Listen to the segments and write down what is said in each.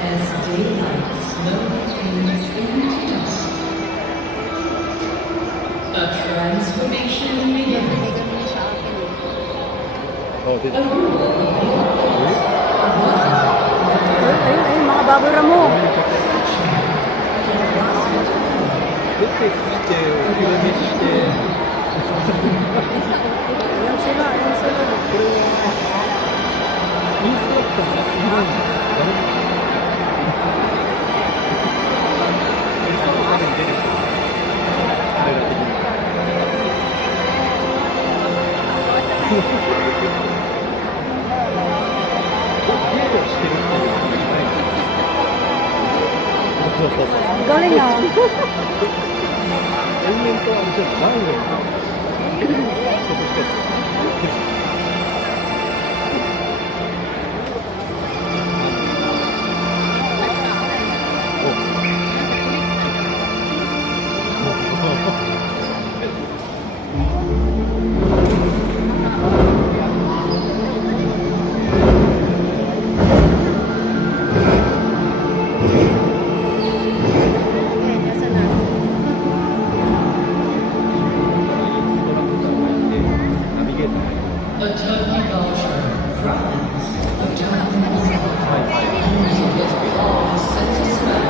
as daylight slowly fades into dusk. A transformation begins. A group of beings are walking Ayun, mga babura mo. Ayan sila, ayan sila. Galing ah. a turkey vulture runs a giant using his claws sense of smell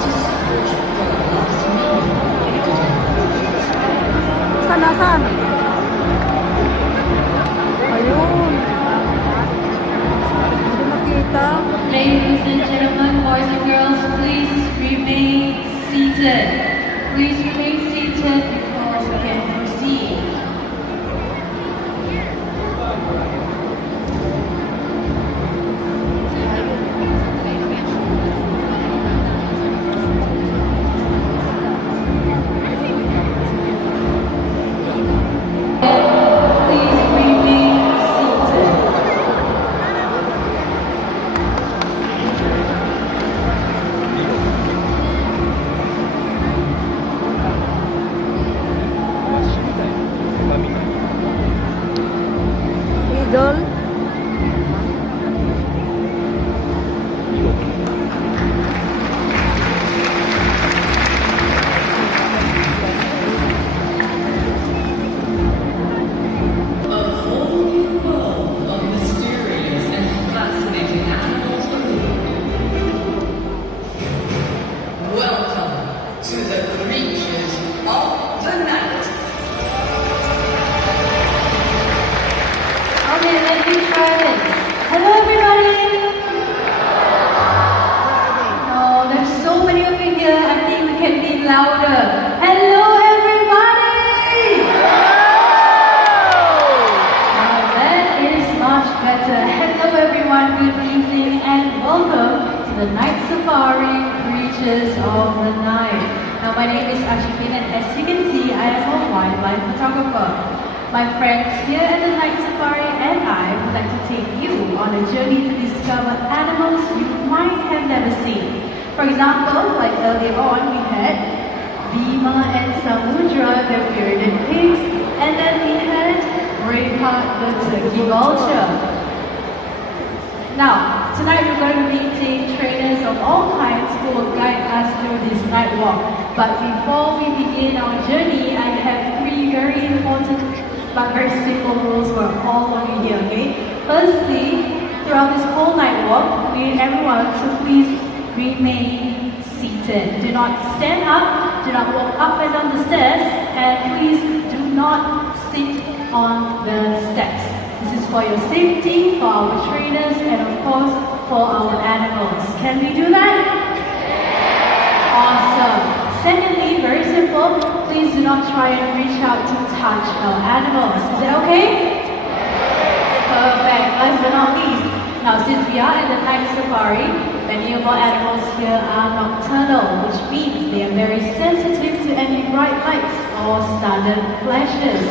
to search for the last meal of the day. Saan? Ayun. Hindi makita. Ladies and gentlemen, boys and girls, please remain seated. Please remain seated before we can proceed. Please remain seated. Idol. A whole new world of mysterious and fascinating animals await. Welcome to the creatures of the night. Okay, let me try this. Hello, everybody. Oh, there's so many of you here. I think we can be louder. Hello, everybody. Now that is much better. Hello, everyone. Good evening and welcome to the Night Safari Creatures of the Night. Now, my name is Ashipin, and as you can see, I am a wildlife photographer. My friends here at the Night Safari and I would like to take you on a journey to discover animals you might have never seen. For example, like earlier on, we had Bima and Samudra, the bearded pigs, and then we had Braveheart, the turkey vulture. Now, tonight we're going to be meeting trainers of all kinds who will guide us through this night walk. But before we begin our journey, I have three very important but very simple rules for all of you here, okay? Firstly, throughout this whole night walk, we need everyone to please remain seated. Do not stand up, do not walk up and down the stairs, and please do not sit on the steps. This is for your safety, for our trainers, and of course, for our animals. Can we do that? Awesome. Secondly, very simple, please do not try and reach out to touch our animals. Is that okay? Perfect. Last but not least, now since we are at the night safari, many of our animals here are nocturnal, which means they are very sensitive to any bright lights or sudden flashes.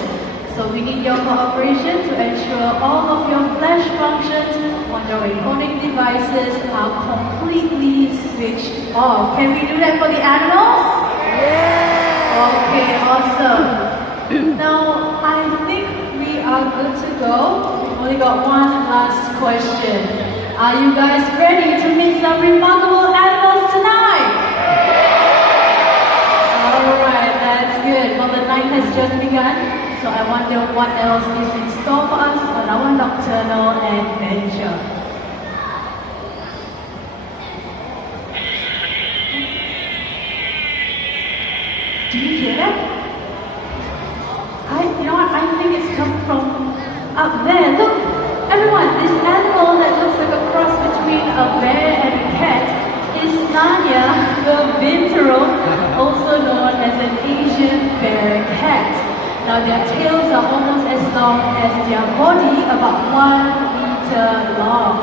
So we need your cooperation to ensure all of your flash functions on your recording devices are completely switched off. Can we do that for the animals? Yeah! Okay, awesome. Now, I think we are good to go. We've only got one last question. Are you guys ready to meet some remarkable what else is in store for us on our nocturnal adventure. Do you hear that? You know what? I think it's coming from up there. Look, everyone, this animal that looks like a cross between a bear and a cat is Nanya, the binturong, also known as an Asian bear cat. Now their tails are almost as long as their body, about 1 meter long.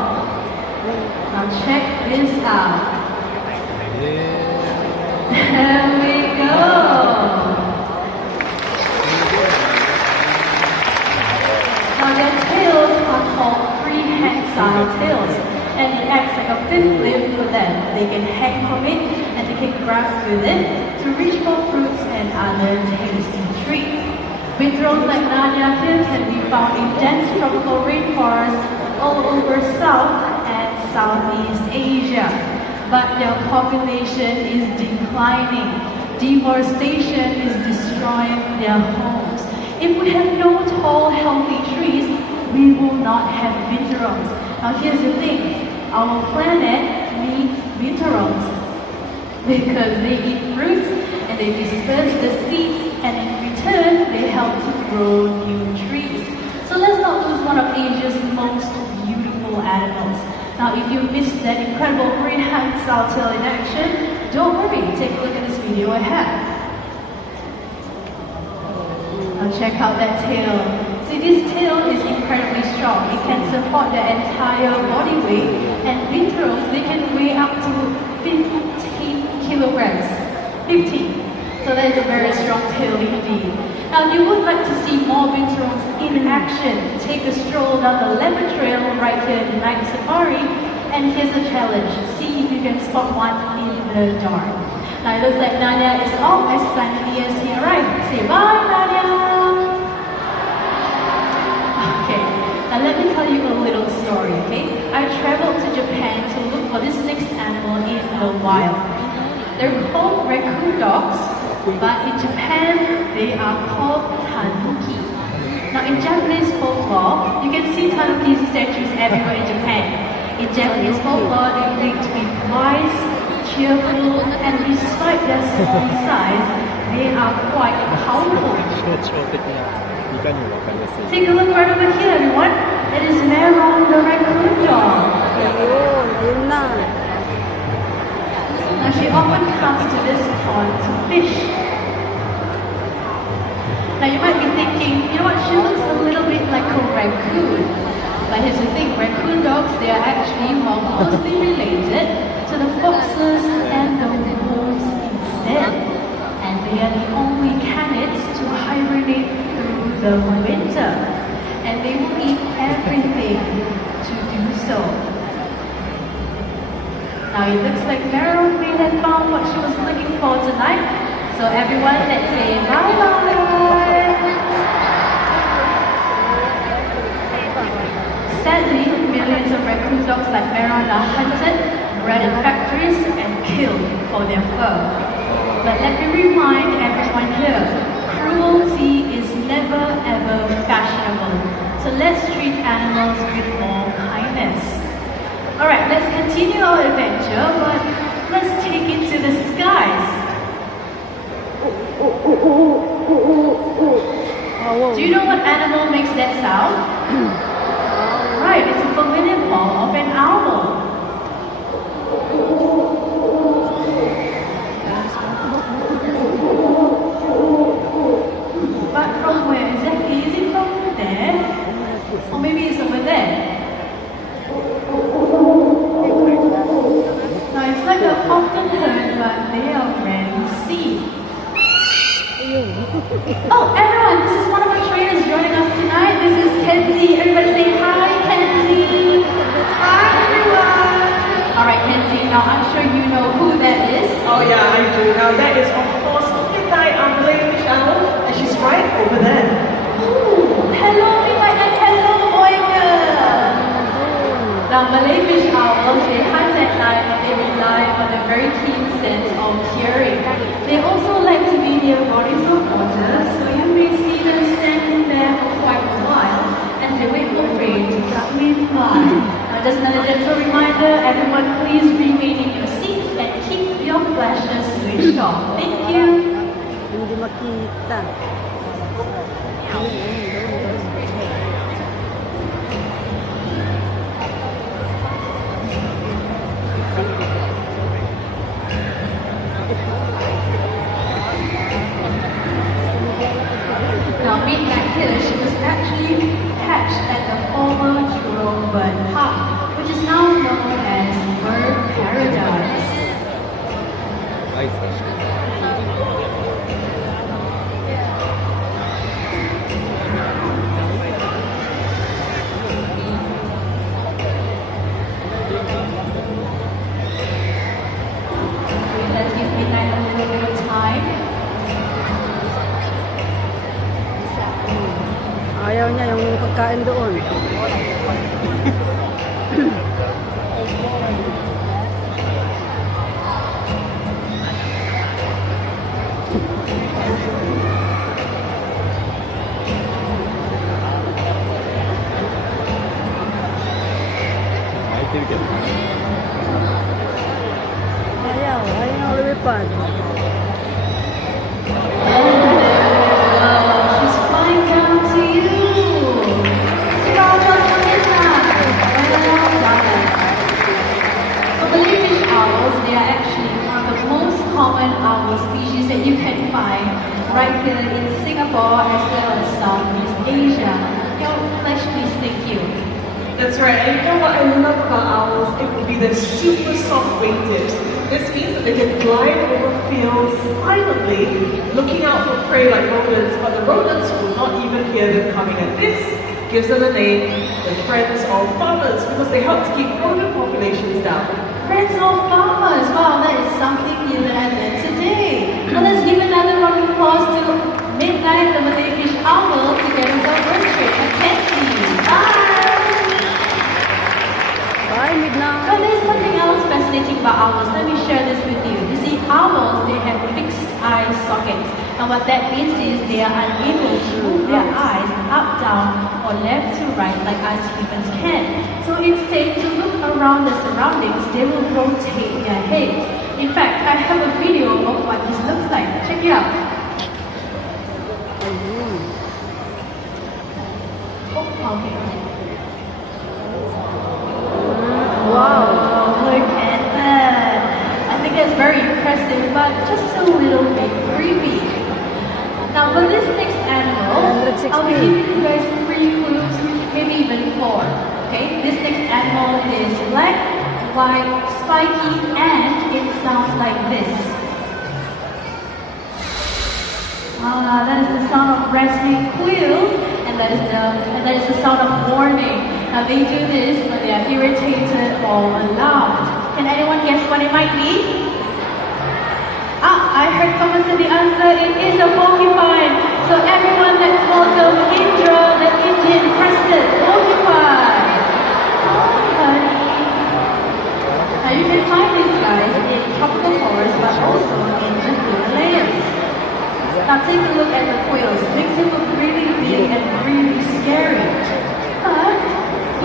Now check this out. There we go. Now their tails are called prehensile tails, and it acts like a fifth limb for them. They can hang from it and they can grasp with it to reach for fruits and other tasty treats. Binturongs like Nanya here can be found in dense tropical rainforests all over South and Southeast Asia. But their population is declining. Deforestation is destroying their homes. If we have no tall, healthy trees, we will not have binturongs. Now here's the thing, our planet needs binturongs because they eat fruits and they disperse the seeds, and in return, they help to grow new trees. So let's not lose one of Asia's most beautiful animals. Now if you missed that incredible prehensile tail in action, don't worry, take a look at this video I have. Now check out that tail. See, this tail is incredibly strong. It can support the entire body weight, and binturongs, they can weigh up to 15 kilograms. 15. So that is a very strong tail indeed. Now if you would like to see more binturongs in action, take a stroll down the leopard trail right here in Night Safari, and here's a challenge. See if you can spot one in the dark. Now it looks like Nanya is off as finally as he arrived. Say bye, Nanya! Okay, now let me tell you a little story, okay? I traveled to Japan to look for this next animal in the wild. They're called raccoon dogs, but in Japan, they are called tanuki. Now in Japanese folklore, you can see tanuki statues everywhere in Japan. In Japanese folklore, they claim to be wise, cheerful, and despite their small size, they are quite powerful. Take a look right over here, everyone. It is Meron the raccoon dog. Ayun na. Now she often comes to this pond to fish. Now you might be thinking, you know what, she looks a little bit like a raccoon. But here's the thing, raccoon dogs, they are actually more closely related to the foxes and the wolves instead. And they are the only canids to hibernate through the winter. And they will eat everything to do so. Now it looks like Meryl may have found what she was looking for tonight. So everyone, let's say bye-bye. Sadly, millions of raccoon dogs like Meron are hunted, bred in factories, and killed for their fur. But let me remind everyone here, cruelty is never ever fashionable. So let's treat animals with more kindness. Alright, let's continue our adventure, but let's take it to the skies. Do you know what animal makes that sound? Right, it's a familiar call of an owl. But from where exactly? Is it from there? Or maybe it's over there? Now it's like I've often heard, but they are rarely seen. Oh, everyone, this is one of our trainers joining us tonight. This is Kenzie. Everybody say hi, Kenzie. Hi, everyone. All right, Kenzie, now I'm sure you know who that is. Oh yeah, I do. Now that is of course Midnight Unbelievable Channel, and she's right over there. Ooh, hello, Midnight, and hello, Oinga. Now, Malay fish owls, they hunt at night and they rely on a very keen sense of hearing. They also like to be near bodies of water, so you may see them standing there for na. Now, Midnight Village was actually hatched at the former Jerome Bird Park, which is now known as Bird Paradise. Let's give Midnight a little bit of time. Ayaw niya yung pagkain doon. Ayaw lumipad. She's flying down to you. Well done, Midnight. Well done. Well, the leaffish owls, they are actually one of the most common owl species that you can find right here in Singapore as well as Southeast Asia. Your flesh, please, thank you. That's right, and you know what I love about owls? It would be their super soft wingtips. This means that they can glide over fields silently, looking out for prey like rodents, but the rodents will not even hear them coming. And this gives them the name, the friends of farmers, because they help to keep rodent populations down. Friends of farmers, wow, that is something new that I learned today. Well, let's give another round of applause to Midnight, the Malayfish Owl, together with our portrait, Mackenzie. Bye! Bye, Midnight. But there's something else fascinating about owls. Let me share this with you. You see, owls, they have fixed eye sockets. And what that means is they are unable to move their eyes up, down, or left to right like us humans can. So instead, to look around the surroundings, they will rotate their heads. In fact, I have a video of what this looks like. Check it out. Oh, okay. Wow, look at that. I think that's very impressive, but just a little bit creepy. Now for this next animal, I'll be giving you guys 3 clues, maybe even 4. Okay, this next animal is black, white, spiky, and it sounds like this. That is the sound of resting quills, and that is the sound of warning. Now they do this when they are irritated or alarmed. Can anyone guess what it might be? I heard someone say the answer. It is a porcupine. So everyone, let's welcome Indra, the Indian crested porcupine. Now you can find these guys in tropical forests, but also in the Himalayas. Now take a look at the quills. Makes it look really big and really scary. But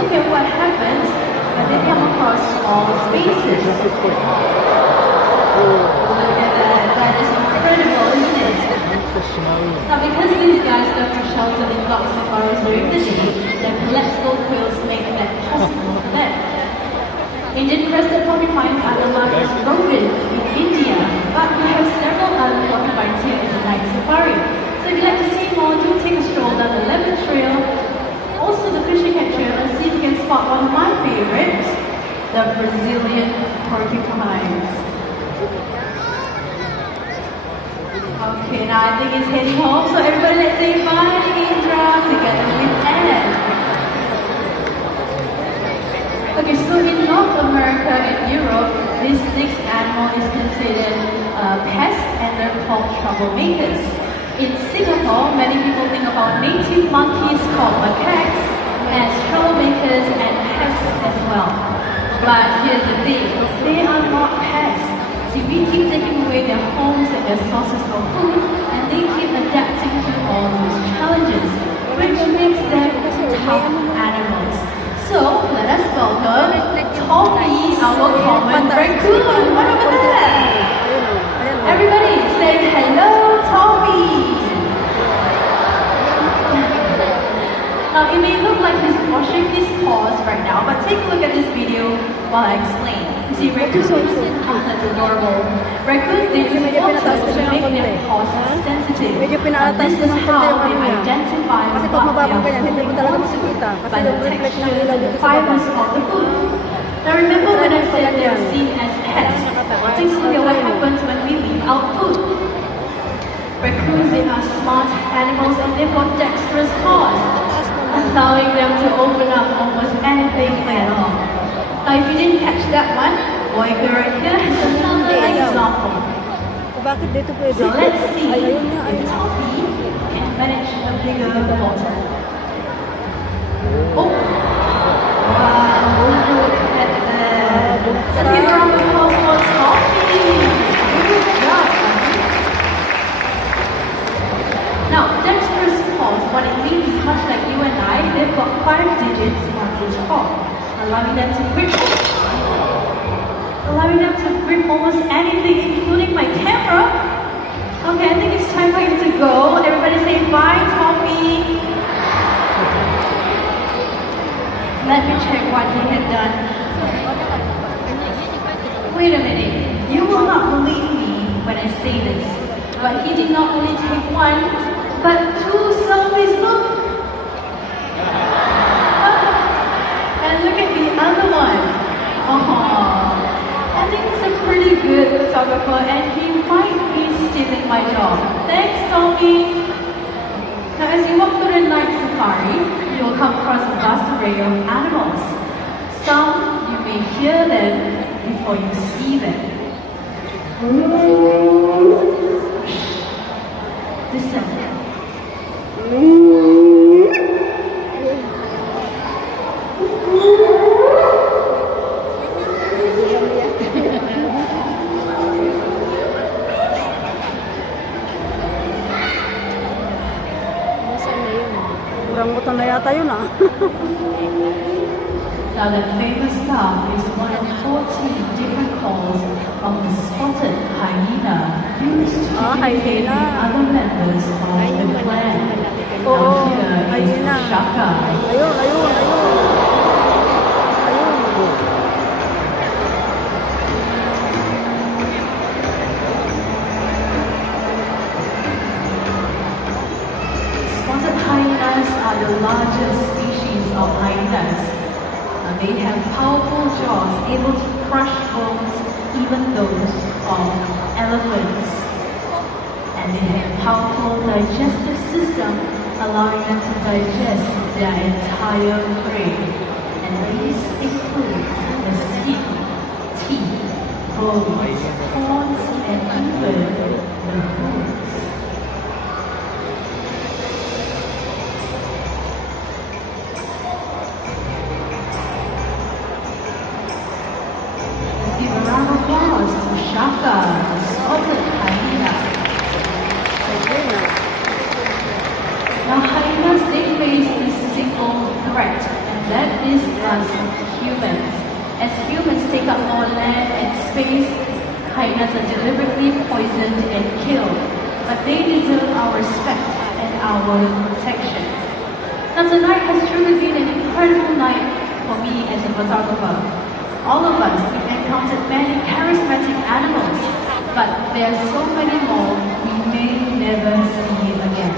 look at what happens when they come across small spaces. Look at that. That is incredible, isn't it? Now because these guys don't have shelter in lots of forests during the day, their flexible quills make that possible for them. Indian crested porcupines are the largest rodents in India, but we have several other porcupines here in the night safari. So if you'd like to see more, do take a stroll down the Lemon Trail, also the Fishing Head Trail, and see if you can spot one of my favorites, the Brazilian porcupines. Okay, now I think it's heading home, so everybody let's say bye, Indra, together with Anne. Okay, so in North America and Europe, this next animal is considered a pest and they're called troublemakers. In Singapore, many people think about native monkeys called macaques as troublemakers and pests as well. But here's the thing, they are not pests. See, we keep taking away their homes and their sources of food, and they keep adapting to all those challenges, which makes them tough animals. So, let us welcome Toffee, our common raccoon. What over there? Everybody say hello, Toffee. while I explain. You see, raccoons, oh, that's adorable. Raccoons, they use Medyo water pinataas ko to siya ng make konti. their paws sensitive. Medyo And pinataas this ko is ng konti how yung they ano niya. identify Kasi pag what mababang they are ganyan, hindi mo food talaga to makikita. Kasi by the yung reflect ng textures ilaw and dito the sa baba. fibers of the food. Now remember when I said they are seen as pests? Take a look at what happens when we leave out food. Raccoons, they are smart animals and they've got dexterous paws, allowing them to open up almost anything at all. Now if you didn't catch that one, Boyka right here is another example. Bakit dito pwede? So let's see Ay, ayun na, if ayun na. Toffee can manage a bigger bottle. Oh! Wow! Look at that! Let's give a round of applause for Toffee! Good job, Toffee! Now, dexterous paws, what it means is much like you and I, they've got 5 digits on each paw, allowing them to grip almost anything, including my camera. Okay, I think it's time for him to go. Everybody say bye, Toffee. Let me check what he had done. Wait a minute. You will not believe me when I say this, but he did not only take 1, but 2 selfies. Look. And look at the other one. Oh. I think he's a pretty good photographer and he might be stealing my job. Thanks, Tommy! Now as you walk through the night safari, you will come across a vast array of animals. Some you may hear them before you see them. Listen. Orangutan na yata yun ah. Now that famous stuff is one of 14 different calls of the spotted hyena used to communicate hyena. with other members of the clan. Oo, Now here is hyena. Shaka. Ayun, ayun, ayun. Ayun. Spotted hyenas are the largest species of hyenas. They have powerful jaws able to crush bones, even those of elephants. And they have powerful digestive system, allowing them to digest their entire prey. And these include the skin, teeth, bones, horns, and even the hooves. Give a round of applause to Shaka, the spotted hyena. Now hyenas, they face this single threat, and that is us humans. As humans take up more land and space, hyenas are deliberately poisoned and killed. But they deserve our respect and our protection. Now tonight has truly been an incredible night for me as a photographer. All of us, we've encountered many charismatic animals, but there are so many more we may never see again.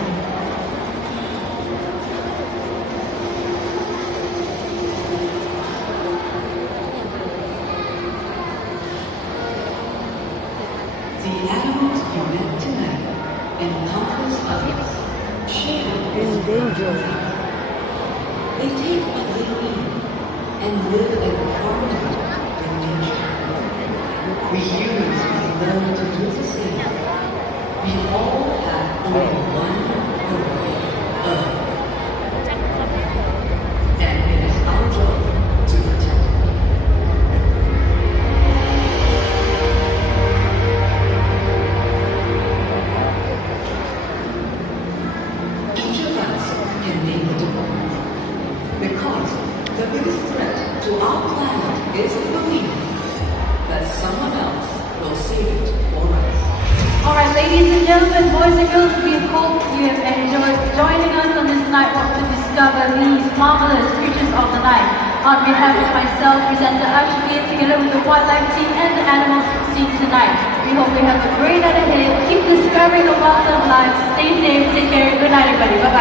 The animals you met tonight and countless others share this In danger. They take what they need and live in harmony with nature. We humans must learn to do the same. We all have only one world, Earth. And it is our job to protect it. Each of us can make a difference. Because the biggest threat to our planet is the belief that someone else will save it for us. Alright, ladies and gentlemen, boys and girls, we hope you have enjoyed joining us on this night walk to discover these marvelous creatures of the night. On behalf of myself, presenter Ashley, together with the wildlife team and the animals seen tonight, we hope you have a great night ahead. Keep discovering the wonders of life. Stay safe, take care, good night everybody, bye bye.